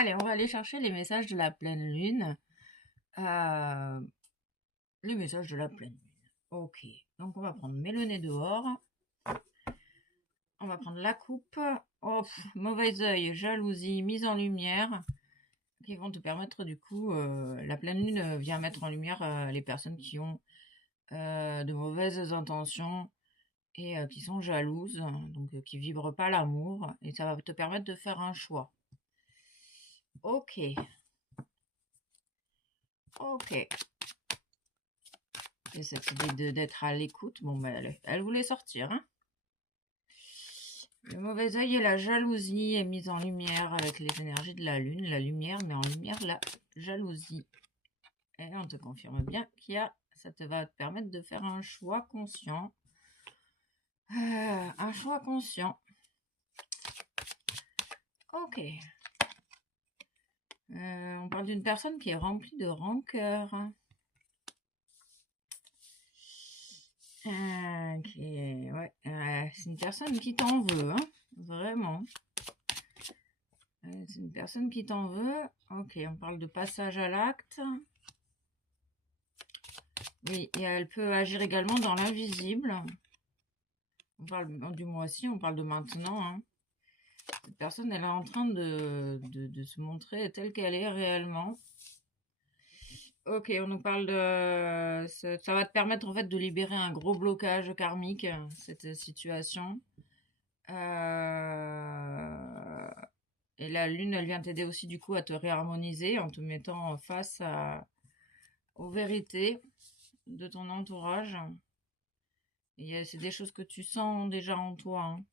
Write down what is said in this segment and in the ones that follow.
Allez, on va aller chercher les messages de la pleine lune. Euh, les messages de la pleine lune. Ok, donc on va prendre Mélonée dehors. On va prendre la coupe. Oh, mauvais œil, jalousie, mise en lumière. Qui vont te permettre du coup, la pleine lune vient mettre en lumière les personnes qui ont de mauvaises intentions et qui sont jalouses, donc qui vibrent pas l'amour. Et ça va te permettre de faire un choix. Ok, ok. Et cette idée d'être à l'écoute, bon, ben, elle voulait sortir. Hein. Le mauvais œil et la jalousie est mise en lumière avec les énergies de la lune. La lumière met en lumière la jalousie. Et on te confirme bien ça te va te permettre de faire un choix conscient. Un choix conscient. Ok. On parle d'une personne qui est remplie de rancœur. C'est une personne qui t'en veut, hein, vraiment. C'est une personne qui t'en veut. Ok, on parle de passage à l'acte. Oui, et elle peut agir également dans l'invisible. On parle du mois-ci, on parle de maintenant. Hein. Cette personne, elle est en train de se montrer telle qu'elle est réellement. Ok, on nous parle de... Ça va te permettre en fait de libérer un gros blocage karmique, cette situation. Et la lune, elle vient t'aider aussi du coup à te réharmoniser en te mettant face aux vérités de ton entourage. Et c'est des choses que tu sens déjà en toi. Hein.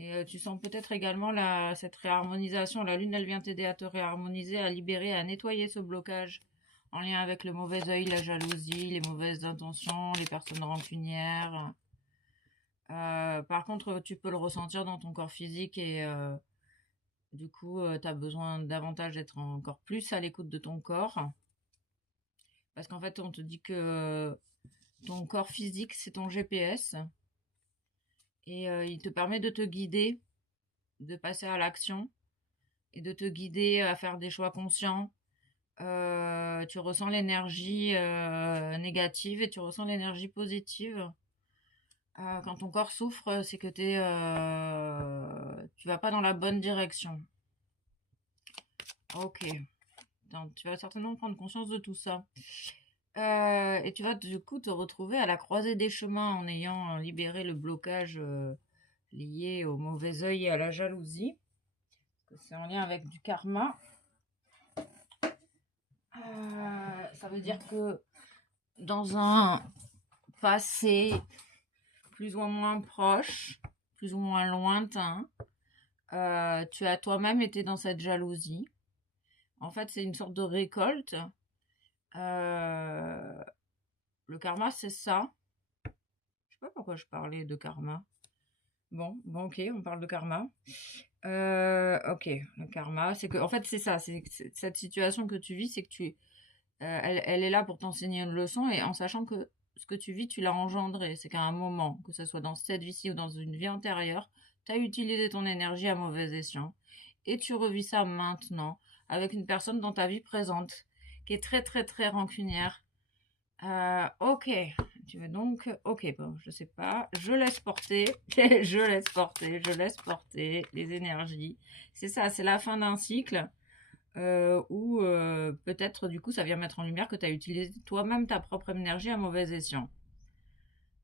Et tu sens peut-être également cette réharmonisation. La lune, elle vient t'aider à te réharmoniser, à libérer, à nettoyer ce blocage en lien avec le mauvais œil, la jalousie, les mauvaises intentions, les personnes rancunières. Par contre, tu peux le ressentir dans ton corps physique et du coup, tu as besoin davantage d'être encore plus à l'écoute de ton corps. Parce qu'en fait, on te dit que ton corps physique, c'est ton GPS. Et il te permet de te guider, de passer à l'action et de te guider à faire des choix conscients. Tu ressens l'énergie négative et tu ressens l'énergie positive. Quand ton corps souffre, c'est que tu vas pas dans la bonne direction. Ok. Donc, tu vas certainement prendre conscience de tout ça. Et tu vas du coup te retrouver à la croisée des chemins en ayant libéré le blocage lié au mauvais œil et à la jalousie. C'est en lien avec du karma. Ça veut dire que dans un passé plus ou moins proche, plus ou moins lointain, tu as toi-même été dans cette jalousie. En fait, c'est une sorte de récolte. Le karma, c'est ça. Je sais pas pourquoi je parlais de karma. Bon, ok, on parle de karma. Ok, le karma, c'est que, en fait, c'est ça. C'est cette situation que tu vis, c'est que elle est là pour t'enseigner une leçon et en sachant que ce que tu vis, tu l'as engendré. C'est qu'à un moment, que ce soit dans cette vie-ci ou dans une vie antérieure, tu as utilisé ton énergie à mauvais escient. Et tu revis ça maintenant avec une personne dans ta vie présente qui est très très très rancunière. Ok, tu veux donc... Ok, bon, je sais pas. Je laisse porter, je laisse porter les énergies. C'est ça, c'est la fin d'un cycle où peut-être du coup ça vient mettre en lumière que tu as utilisé toi-même ta propre énergie à mauvais escient.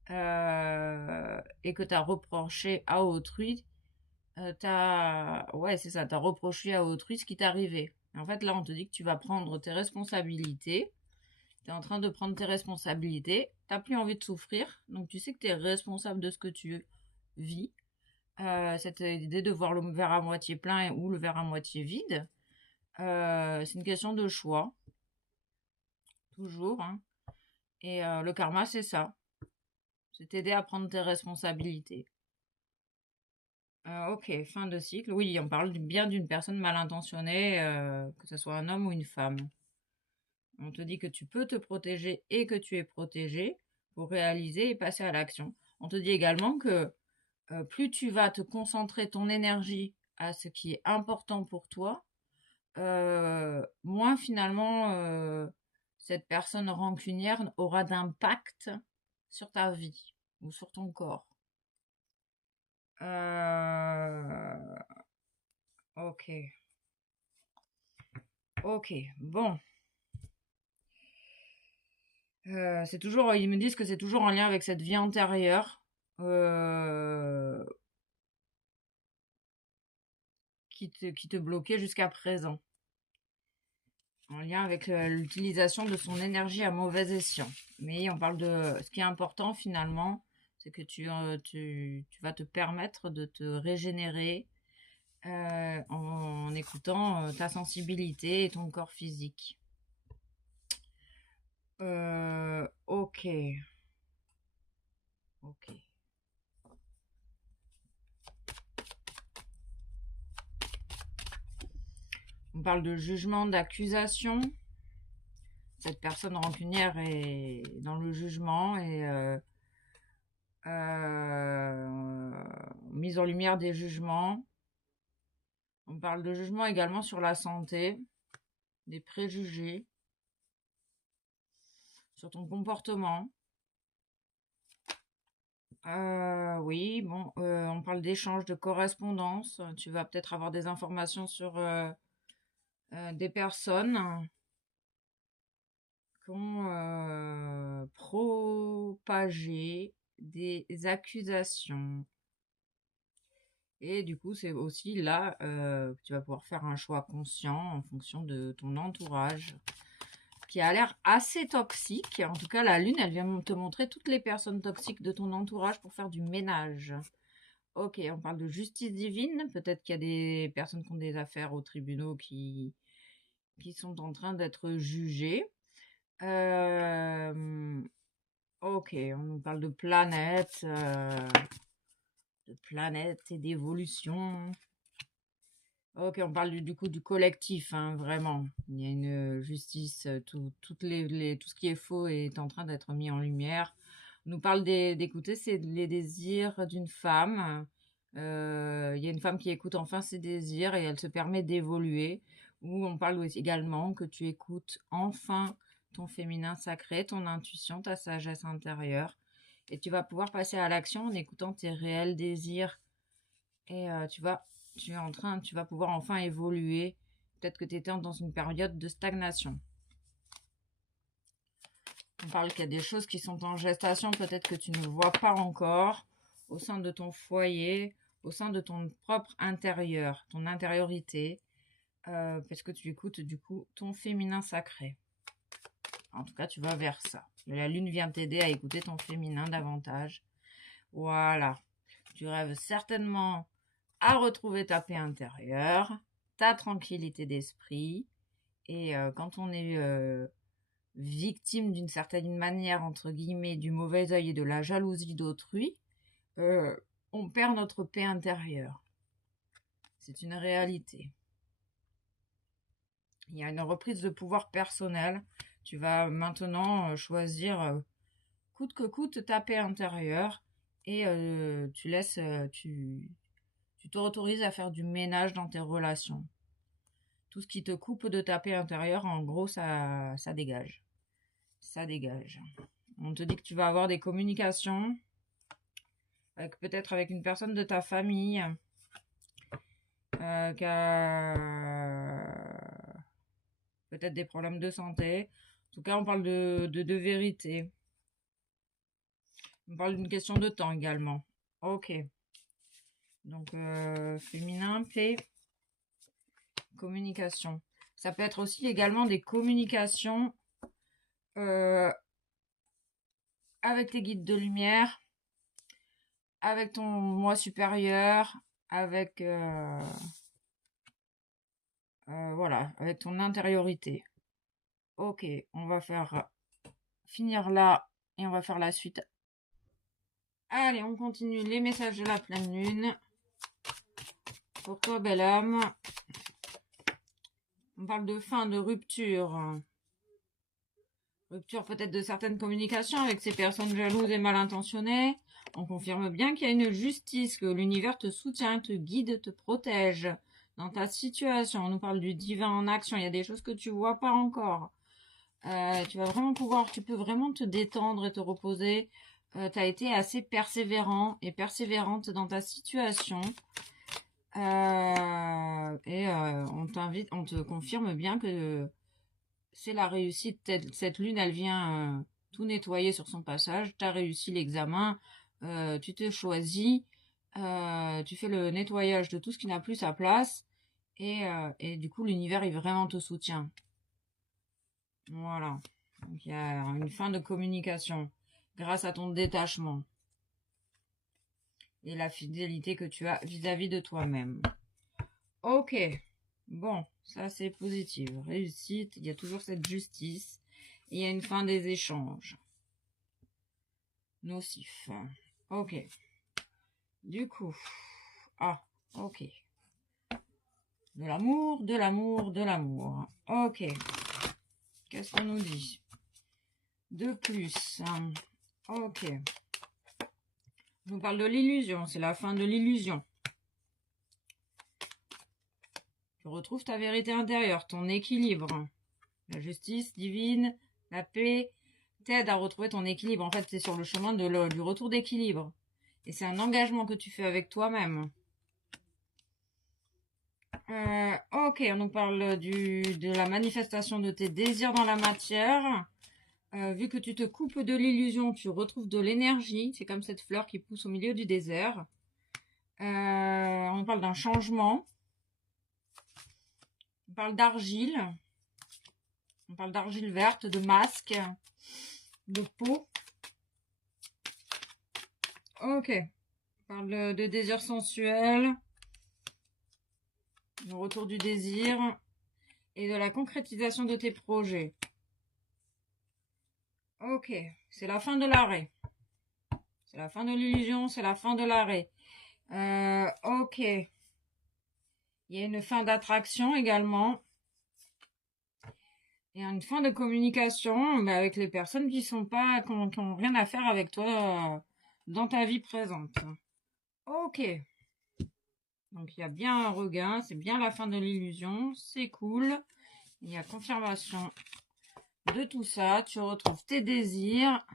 Et que tu as reproché à autrui, ouais c'est ça, tu as reproché à autrui ce qui t'est arrivé. En fait là on te dit que tu vas prendre tes responsabilités, tu es en train de prendre tes responsabilités, tu n'as plus envie de souffrir, donc tu sais que tu es responsable de ce que tu vis. Cette idée de voir le verre à moitié plein ou le verre à moitié vide, c'est une question de choix, toujours. Hein. Et le karma, c'est ça. C'est t'aider à prendre tes responsabilités. Ok, fin de cycle. Oui, on parle bien d'une personne mal intentionnée, que ce soit un homme ou une femme. On te dit que tu peux te protéger et que tu es protégé pour réaliser et passer à l'action. On te dit également que plus tu vas te concentrer ton énergie à ce qui est important pour toi, moins finalement cette personne rancunière aura d'impact sur ta vie ou sur ton corps. Ok. Ok, bon. C'est toujours, ils me disent que c'est toujours en lien avec cette vie antérieure qui te bloquait jusqu'à présent. En lien avec l'utilisation de son énergie à mauvais escient. Mais on parle de ce qui est important finalement, c'est que tu vas te permettre de te régénérer en écoutant ta sensibilité et ton corps physique. Ok. Ok. On parle de jugement, d'accusation. Cette personne rancunière est dans le jugement et mise en lumière des jugements. On parle de jugement également sur la santé, des préjugés, sur ton comportement. Oui, bon, on parle d'échange, de correspondance. Tu vas peut-être avoir des informations sur des personnes qui ont propagé des accusations. Et du coup, c'est aussi là que tu vas pouvoir faire un choix conscient en fonction de ton entourage, qui a l'air assez toxique. En tout cas, la lune, elle vient te montrer toutes les personnes toxiques de ton entourage pour faire du ménage. Ok, on parle de justice divine. Peut-être qu'il y a des personnes qui ont des affaires aux tribunaux qui sont en train d'être jugées. Ok, on nous parle de planètes et d'évolution. Ok, on parle du coup du collectif, hein, vraiment. Il y a une justice, tout ce qui est faux est en train d'être mis en lumière. On nous parle d'écouter, c'est les désirs d'une femme. Il y a une femme qui écoute enfin ses désirs et elle se permet d'évoluer. Ou on parle également que tu écoutes enfin ton féminin sacré, ton intuition, ta sagesse intérieure. Et tu vas pouvoir passer à l'action en écoutant tes réels désirs. Et tu vas pouvoir enfin évoluer. Peut-être que tu étais dans une période de stagnation. On parle qu'il y a des choses qui sont en gestation, peut-être que tu ne vois pas encore, au sein de ton foyer, au sein de ton propre intérieur, ton intériorité, parce que tu écoutes du coup ton féminin sacré. En tout cas, tu vas vers ça. La lune vient t'aider à écouter ton féminin davantage. Voilà. Tu rêves certainement à retrouver ta paix intérieure, ta tranquillité d'esprit. Et quand on est victime d'une certaine manière, entre guillemets, du mauvais œil et de la jalousie d'autrui, on perd notre paix intérieure. C'est une réalité. Il y a une reprise de pouvoir personnel. Tu vas maintenant choisir coûte que coûte ta paix intérieure et tu t'autorises à faire du ménage dans tes relations. Tout ce qui te coupe de ta paix intérieure, en gros, ça dégage. Ça dégage. On te dit que tu vas avoir des communications, peut-être avec une personne de ta famille, qui a peut-être des problèmes de santé. En tout cas, on parle de vérité. On parle d'une question de temps également. Ok. Donc, féminin, paix, communication. Ça peut être aussi également des communications avec tes guides de lumière, avec ton moi supérieur, avec voilà, avec ton intériorité. Ok, on va finir là et on va faire la suite. Allez, on continue les messages de la pleine lune. Pour toi, bel homme. On parle de fin, de rupture. Rupture peut-être de certaines communications avec ces personnes jalouses et mal intentionnées. On confirme bien qu'il y a une justice, que l'univers te soutient, te guide, te protège dans ta situation. On nous parle du divin en action. Il y a des choses que tu vois pas encore. Tu vas vraiment tu peux vraiment te détendre et te reposer. Tu as été assez persévérant et persévérante dans ta situation. On te confirme bien que c'est la réussite. Cette lune, elle vient tout nettoyer sur son passage. Tu as réussi l'examen, tu te choisis, tu fais le nettoyage de tout ce qui n'a plus sa place. Et du coup, l'univers, il vraiment te soutient. Voilà. Donc, il y a une fin de communication grâce à ton détachement et la fidélité que tu as vis-à-vis de toi-même. Ok. Bon, ça c'est positif. Réussite, il y a toujours cette justice. Et il y a une fin des échanges. Nocif. Ok. Du coup. Ah, ok. De l'amour, de l'amour, de l'amour. Ok. Qu'est-ce qu'on nous dit? De plus. Ok. Je vous parle de l'illusion. C'est la fin de l'illusion. Tu retrouves ta vérité intérieure, ton équilibre. La justice divine, la paix, t'aide à retrouver ton équilibre. En fait, c'est sur le chemin du retour d'équilibre. Et c'est un engagement que tu fais avec toi-même. Ok, on nous parle de la manifestation de tes désirs dans la matière. Vu que tu te coupes de l'illusion, tu retrouves de l'énergie. C'est comme cette fleur qui pousse au milieu du désert. On parle d'un changement. On parle d'argile. On parle d'argile verte, de masque, de peau. Ok. On parle de désir sensuel, le retour du désir et de la concrétisation de tes projets. Ok. C'est la fin de l'arrêt. C'est la fin de l'illusion, c'est la fin de l'arrêt. Ok. Il y a une fin d'attraction également. Il y a une fin de communication avec les personnes qui n'ont rien à faire avec toi dans ta vie présente. Ok. Donc il y a bien un regain, c'est bien la fin de l'illusion, c'est cool. Il y a confirmation de tout ça. Tu retrouves tes désirs.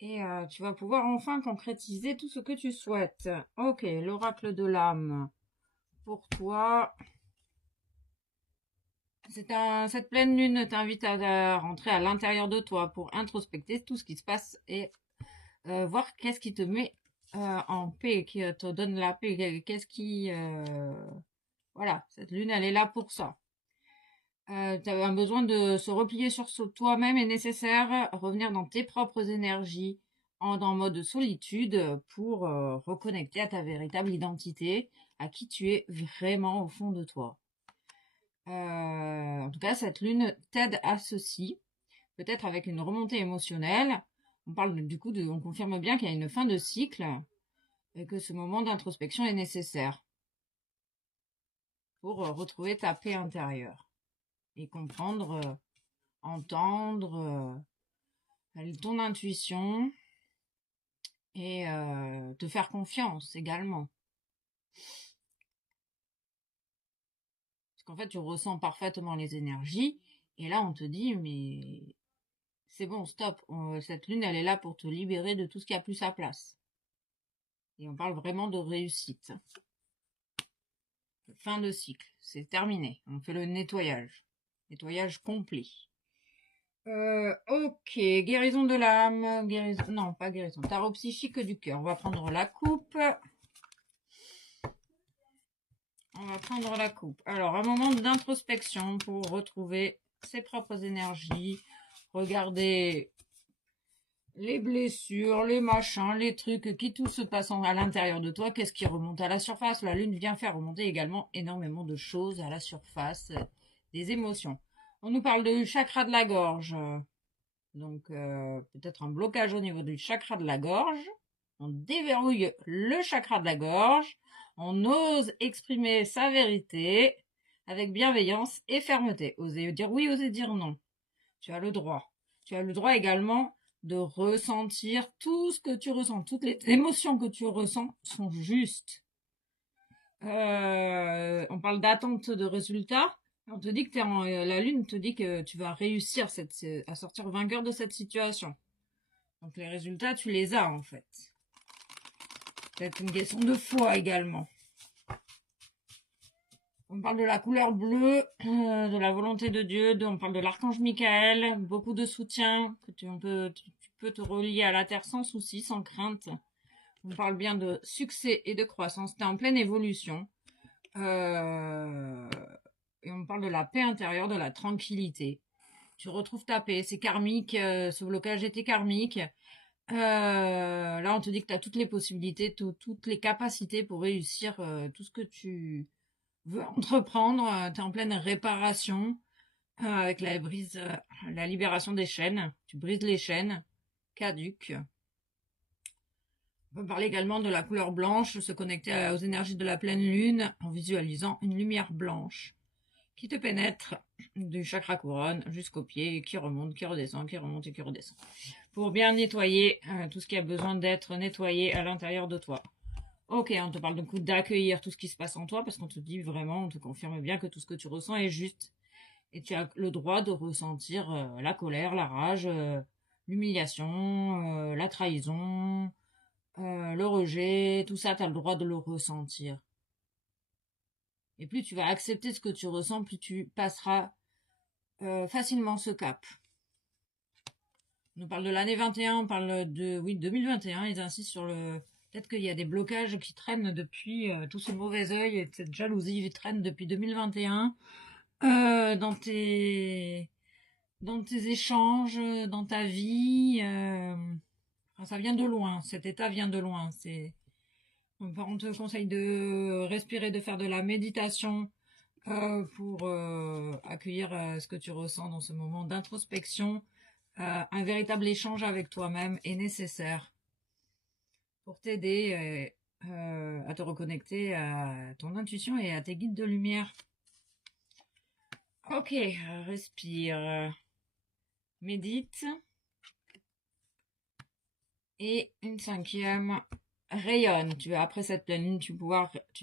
Et tu vas pouvoir enfin concrétiser tout ce que tu souhaites. Ok, l'oracle de l'âme. Pour toi, cette pleine lune t'invite à rentrer à l'intérieur de toi pour introspecter tout ce qui se passe et voir qu'est-ce qui te met en paix, qui te donne la paix. Qu'est-ce qui... Voilà, cette lune, elle est là pour ça. Tu as un besoin de se replier sur toi-même est nécessaire, revenir dans tes propres énergies en mode solitude pour reconnecter à ta véritable identité, à qui tu es vraiment au fond de toi. En tout cas, cette lune t'aide à ceci, peut-être avec une remontée émotionnelle. On parle du coup on confirme bien qu'il y a une fin de cycle et que ce moment d'introspection est nécessaire pour retrouver ta paix intérieure et comprendre, entendre ton intuition et te faire confiance également. Parce qu'en fait, tu ressens parfaitement les énergies et là, on te dit, mais c'est bon, stop, cette lune, elle est là pour te libérer de tout ce qui a plus sa place. Et on parle vraiment de réussite. Fin de cycle, c'est terminé. On fait le nettoyage. Nettoyage complet. Ok, guérison de l'âme, non, pas guérison, tarot psychique du cœur. On va prendre la coupe. On va prendre la coupe. Alors, un moment d'introspection pour retrouver ses propres énergies. Regarder les blessures, les machins, les trucs, qui tout se passe à l'intérieur de toi. Qu'est-ce qui remonte à la surface? La lune vient faire remonter également énormément de choses à la surface, des émotions. On nous parle du chakra de la gorge. Donc, peut-être un blocage au niveau du chakra de la gorge. On déverrouille le chakra de la gorge. On ose exprimer sa vérité avec bienveillance et fermeté. Oser dire oui, oser dire non. Tu as le droit. Tu as le droit également de ressentir tout ce que tu ressens. Toutes les émotions que tu ressens sont justes. On parle d'attente de résultats. On te dit que la lune te dit que tu vas réussir à sortir vainqueur de cette situation. Donc les résultats, tu les as en fait. C'est une question de foi également. On parle de la couleur bleue, de la volonté de Dieu, on parle de l'archange Michael, beaucoup de soutien, que tu peux te relier à la terre sans souci, sans crainte. On parle bien de succès et de croissance. Tu es en pleine évolution. Et on parle de la paix intérieure, de la tranquillité. Tu retrouves ta paix. C'est karmique. Ce blocage était karmique. Là, on te dit que tu as toutes les possibilités, toutes les capacités pour réussir tout ce que tu veux entreprendre. Tu es en pleine réparation avec la libération des chaînes. Tu brises les chaînes caduques. On peut parler également de la couleur blanche, se connecter aux énergies de la pleine lune en visualisant une lumière blanche qui te pénètre du chakra couronne jusqu'au pied, qui remonte, qui redescend, qui remonte et qui redescend. Pour bien nettoyer tout ce qui a besoin d'être nettoyé à l'intérieur de toi. Ok, on te parle donc d'accueillir tout ce qui se passe en toi parce qu'on te dit vraiment, on te confirme bien que tout ce que tu ressens est juste. Et tu as le droit de ressentir la colère, la rage, l'humiliation, la trahison, le rejet, tout ça, tu as le droit de le ressentir. Et plus tu vas accepter ce que tu ressens, plus tu passeras facilement ce cap. On nous parle de l'année 21, on parle de 2021, ils insistent sur le... Peut-être qu'il y a des blocages qui traînent depuis, tout ce mauvais œil et cette jalousie qui traîne depuis 2021 dans tes échanges, dans ta vie. Enfin, ça vient de loin, cet état vient de loin. On te conseille de respirer, de faire de la méditation pour accueillir ce que tu ressens dans ce moment d'introspection. Un véritable échange avec toi-même est nécessaire pour t'aider à te reconnecter à ton intuition et à tes guides de lumière. Ok, respire, médite. Et une cinquième, rayonne. Après cette pleine lune, tu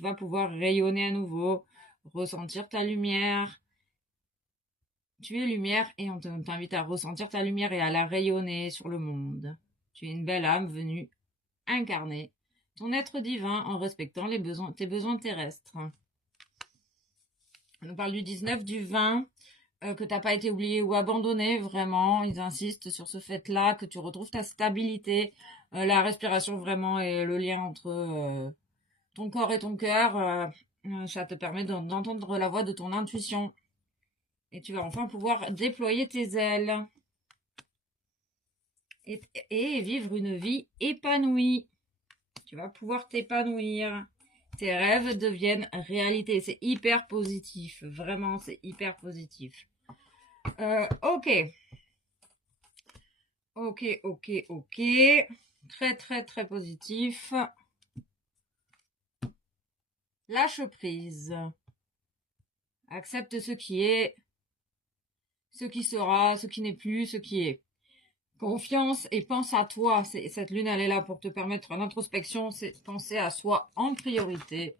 vas pouvoir rayonner à nouveau, ressentir ta lumière. Tu es lumière et on t'invite à ressentir ta lumière et à la rayonner sur le monde. Tu es une belle âme venue incarner ton être divin en respectant tes besoins terrestres. On parle du 19, du 20, que t'as pas été oublié ou abandonné, vraiment. Ils insistent sur ce fait-là, que tu retrouves ta stabilité, la respiration vraiment et le lien entre ton corps et ton cœur. Ça te permet d'entendre la voix de ton intuition. Et tu vas enfin pouvoir déployer tes ailes. Et vivre une vie épanouie. Tu vas pouvoir t'épanouir. Tes rêves deviennent réalité. C'est hyper positif. Vraiment, c'est hyper positif. Ok. Ok. Très, très, très positif. Lâche prise. Accepte ce qui est, ce qui sera, ce qui n'est plus, ce qui est. Confiance et pense à toi. Cette lune, elle est là pour te permettre l'introspection. C'est penser à soi en priorité.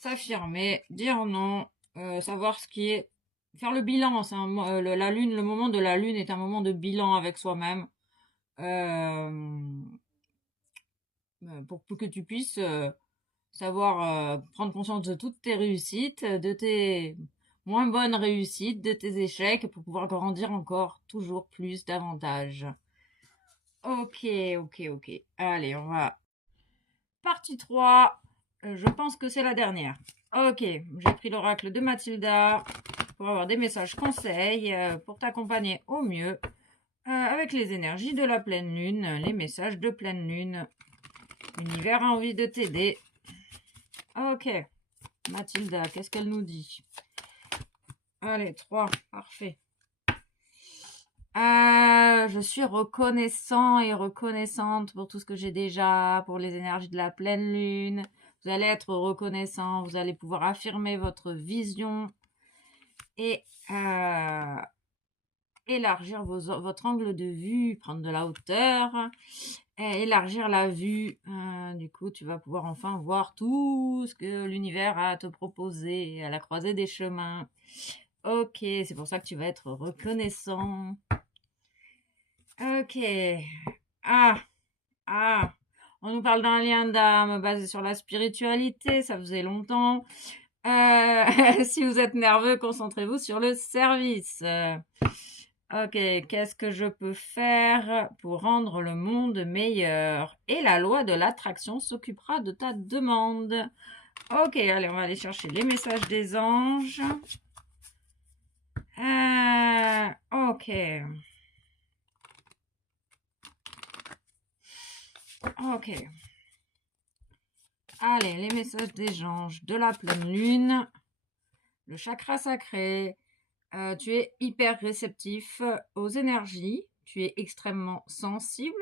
S'affirmer, dire non, savoir ce qui est. Faire le bilan. La lune, le moment de la lune est un moment de bilan avec soi-même. Pour que tu puisses savoir prendre conscience de toutes tes réussites, de tes moins bonnes réussites, de tes échecs, pour pouvoir grandir encore toujours plus, davantage. Ok. Allez, on va... Partie 3. Je pense que c'est la dernière. Ok, j'ai pris l'oracle de Mathilda pour avoir des messages conseils pour t'accompagner au mieux avec les énergies de la pleine lune, les messages de pleine lune. L'univers a envie de t'aider. Ok, Mathilda, qu'est-ce qu'elle nous dit? Allez, 3, parfait. Je suis reconnaissant et reconnaissante pour tout ce que j'ai déjà, pour les énergies de la pleine lune. Vous allez être reconnaissant, vous allez pouvoir affirmer votre vision. Et élargir votre angle de vue, prendre de la hauteur, et élargir la vue. Du coup, tu vas pouvoir enfin voir tout ce que l'univers a à te proposer à la croisée des chemins. Ok, c'est pour ça que tu vas être reconnaissant. Ok. Ah, ah. On nous parle d'un lien d'âme basé sur la spiritualité, ça faisait longtemps. Si vous êtes nerveux, concentrez-vous sur le service. Ok, qu'est-ce que je peux faire pour rendre le monde meilleur? Et la loi de l'attraction s'occupera de ta demande. Ok, allez, on va aller chercher les messages des anges. Ok. Ok. Allez, les messages des anges de la pleine lune. Le chakra sacré. Tu es hyper réceptif aux énergies. Tu es extrêmement sensible.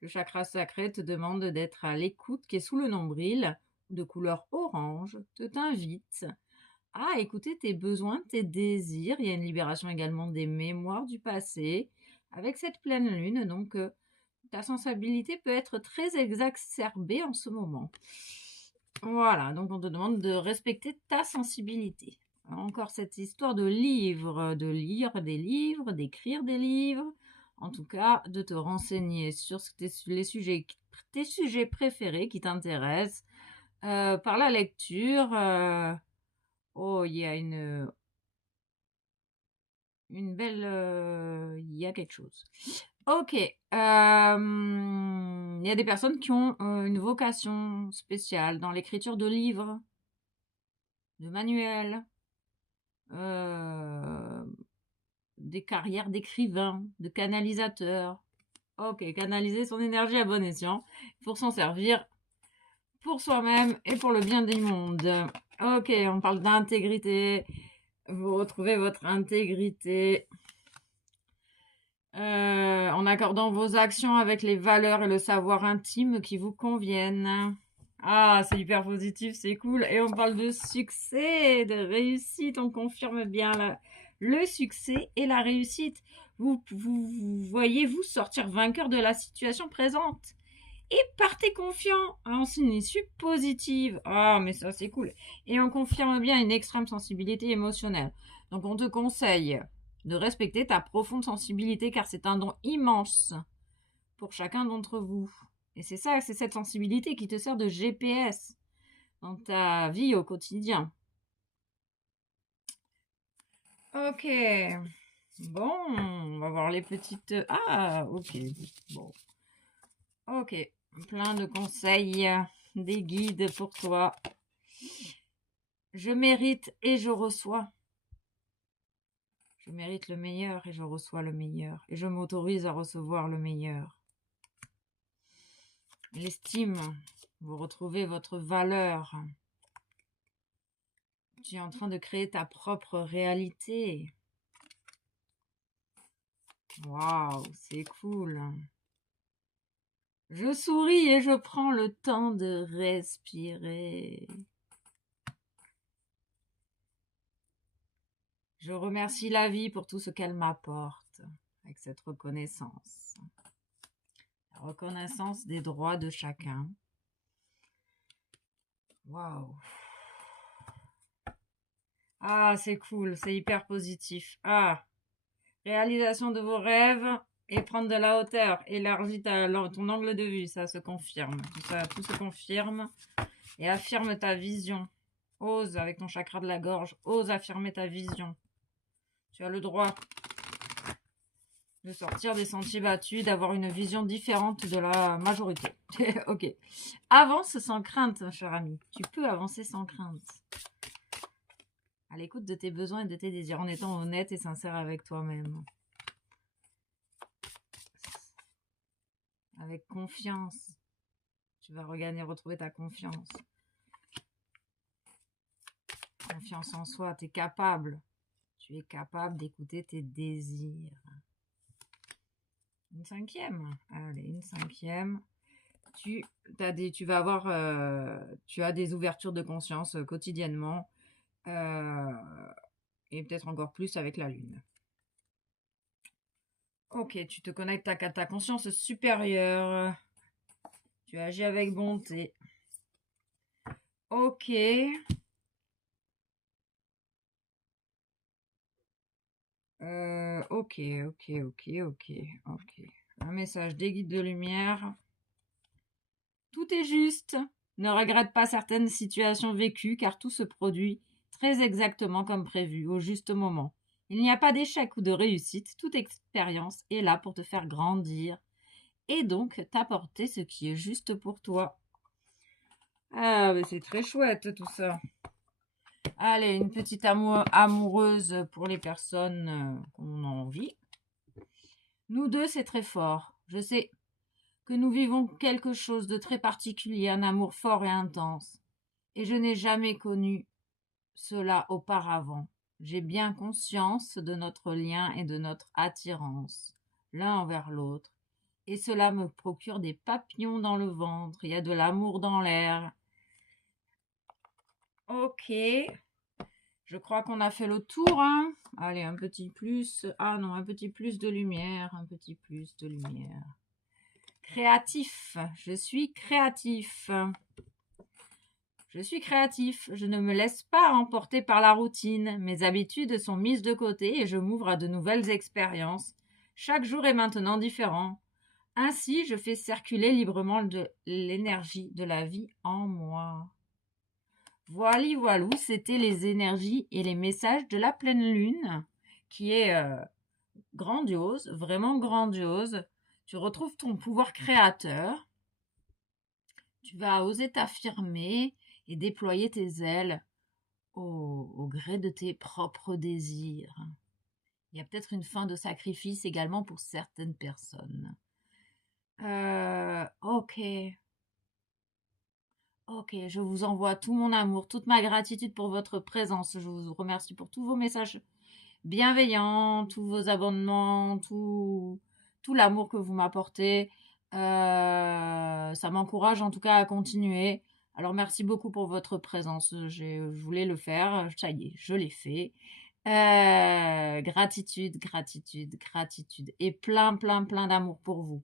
Le chakra sacré te demande d'être à l'écoute qui est sous le nombril, de couleur orange, t'invite à écouter tes besoins, tes désirs. Il y a une libération également des mémoires du passé avec cette pleine lune. Donc, ta sensibilité peut être très exacerbée en ce moment. Voilà, donc on te demande de respecter ta sensibilité. Encore cette histoire de livres, de lire des livres, d'écrire des livres, en tout cas de te renseigner sur tes sujets préférés qui t'intéressent par la lecture. Oh, il y a une belle... Il y a quelque chose. Ok. Il y a des personnes qui ont une vocation spéciale dans l'écriture de livres, de manuels, des carrières d'écrivains, de canalisateurs. Ok, canaliser son énergie à bon escient pour s'en servir pour soi-même et pour le bien du monde. Ok, on parle d'intégrité. Vous retrouvez votre intégrité en accordant vos actions avec les valeurs et le savoir intime qui vous conviennent. Ah, c'est hyper positif, c'est cool. Et on parle de succès, de réussite. On confirme bien le succès et la réussite. Vous voyez-vous sortir vainqueur de la situation présente. Et partez confiant en une issue positive. Ah, mais ça, c'est cool. Et on confirme bien une extrême sensibilité émotionnelle. Donc, on te conseille de respecter ta profonde sensibilité car c'est un don immense pour chacun d'entre vous. Et c'est ça, c'est cette sensibilité qui te sert de GPS dans ta vie au quotidien. Ok. Bon, on va voir les petites... Ah, ok. Bon. Ok. Plein de conseils, des guides pour toi. Je mérite et je reçois. Je mérite le meilleur et je reçois le meilleur. Et je m'autorise à recevoir le meilleur. L'estime, vous retrouvez votre valeur. Tu es en train de créer ta propre réalité. Waouh, c'est cool. Je souris et je prends le temps de respirer. Je remercie la vie pour tout ce qu'elle m'apporte avec cette reconnaissance. La reconnaissance des droits de chacun. Waouh. Ah, c'est cool, c'est hyper positif. Ah, réalisation de vos rêves et prendre de la hauteur. Élargis ton angle de vue, ça se confirme. Tout se confirme. Et affirme ta vision. Ose avec ton chakra de la gorge. Ose affirmer ta vision. Tu as le droit de sortir des sentiers battus, d'avoir une vision différente de la majorité. Ok. Avance sans crainte, cher ami. Tu peux avancer sans crainte. À l'écoute de tes besoins et de tes désirs, en étant honnête et sincère avec toi-même. Avec confiance. Tu vas retrouver ta confiance. Confiance en soi, tu es capable. Tu es capable d'écouter tes désirs. Une cinquième. Allez, une cinquième. Tu as des ouvertures de conscience quotidiennement. Et peut-être encore plus avec la lune. Ok, tu te connectes à ta conscience supérieure. Tu agis avec bonté. Ok. Ok, ok, ok, ok, ok. Un message des guides de lumière. Tout est juste. Ne regrette pas certaines situations vécues car tout se produit très exactement comme prévu, au juste moment. Il n'y a pas d'échec ou de réussite, toute expérience est là pour te faire grandir et donc t'apporter ce qui est juste pour toi. Ah, mais c'est très chouette tout ça. Allez, une petite amoureuse pour les personnes qu'on a envie. Nous deux, c'est très fort. Je sais que nous vivons quelque chose de très particulier, un amour fort et intense. Et je n'ai jamais connu cela auparavant. J'ai bien conscience de notre lien et de notre attirance, l'un envers l'autre. Et cela me procure des papillons dans le ventre. Il y a de l'amour dans l'air. Ok. Je crois qu'on a fait le tour, hein. Allez, un petit plus. Ah non, un petit plus de lumière. Un petit plus de lumière. Créatif. Je suis créatif. Je suis créatif. Je ne me laisse pas emporter par la routine. Mes habitudes sont mises de côté et je m'ouvre à de nouvelles expériences. Chaque jour est maintenant différent. Ainsi, je fais circuler librement de l'énergie de la vie en moi. Voili voilou, c'était les énergies et les messages de la pleine lune, qui est grandiose, vraiment grandiose. Tu retrouves ton pouvoir créateur. Tu vas oser t'affirmer et déployer tes ailes au gré de tes propres désirs. Il y a peut-être une fin de sacrifice également pour certaines personnes. Ok. Ok, je vous envoie tout mon amour, toute ma gratitude pour votre présence. Je vous remercie pour tous vos messages bienveillants, tous vos abonnements, tout l'amour que vous m'apportez. Ça m'encourage en tout cas à continuer. Alors merci beaucoup pour votre présence. Je voulais le faire. Ça y est, je l'ai fait. Gratitude, gratitude, gratitude. Et plein, plein, plein d'amour pour vous.